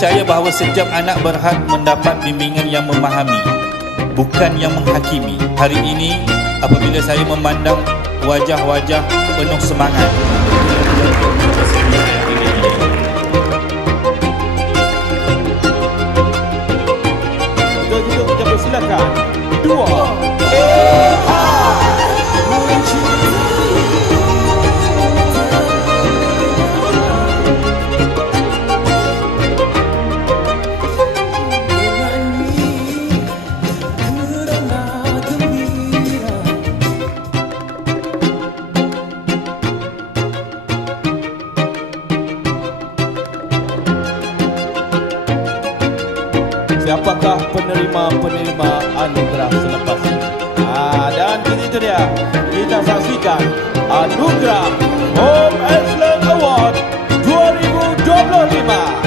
percaya bahawa setiap anak berhak mendapat bimbingan yang memahami, bukan yang menghakimi. Hari ini apabila saya memandang wajah-wajah penuh semangat, kita silakan. Dua. Siapakah penerima anugerah selepas ini? Dan itu dia, kita saksikan anugerah Home Excellence Award 2025.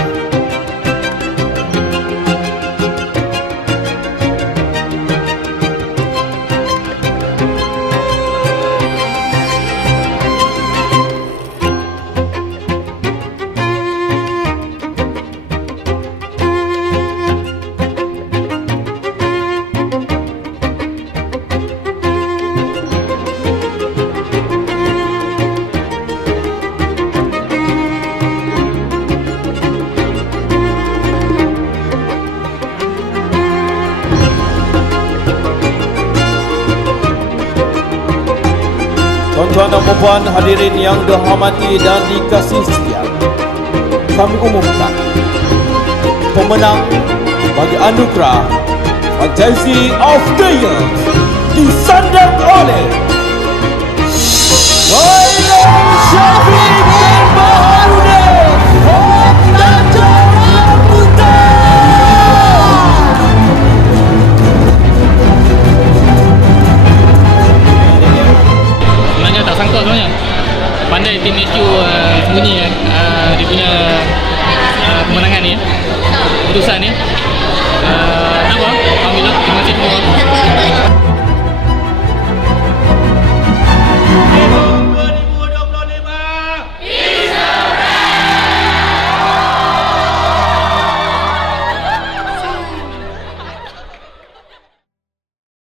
Tuan-tuan dan puan hadirin yang dihormati dan dikasihi sekalian, kami umumkan pemenang bagi anugerah Franchisee of the Year disandang oleh Wailan Syafiq bin Baharudin Home Tanjung Putih. Sebenarnya tak sangka sebenarnya. Pandai tim Matthew sembunyi dia punya kemenangan ni, keputusan ni.